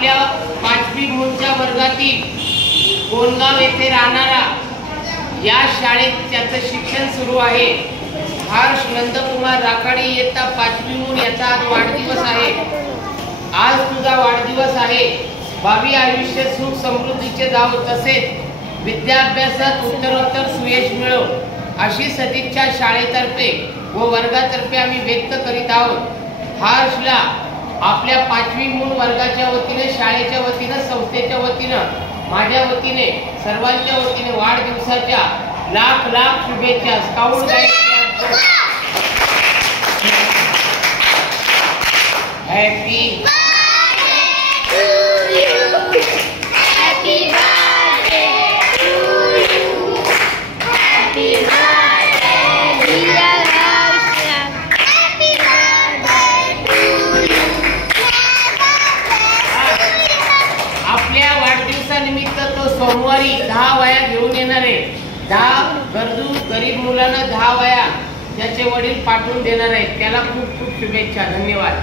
आपल्या 5वी मूळच्या वर्गातील कोणगाव येथे राहणारा या शाळेत त्याचं शिक्षण सुरू आहे हर्ष नंदकुमार राखाडी इयत्ता 5वी मूळ याचा आज वाढदिवस आहे। आज तुझा वाढदिवस आहे। भावी आयुष्य सुख समृद्धीचे जावो तसेच विद्याभ्यासात उत्तरोत्तर सुयश मिळो अशी सदिच्छा शाळेतर्फे व वर्गातर्फे आम्ही व्यक्त करीत आहोत। हर्षला आपल्या 5वी मूळ वर्गाच्या वतीने शाळेच्या वतीने संस्थेच्या वतीने माझ्या वतीने सर्वांच्या वतीने वाढदिवसाच्या लाख लाख शुभेच्छा। स्काउट गाईड हॅपी सोमवारी 10 वया घेऊन येणार आहे। 10 गरजू गरीब मुलांना 10 वया त्याचे वडील पाठवून देणार आहेत। त्याला खूप खूप शुभेच्छा। धन्यवाद।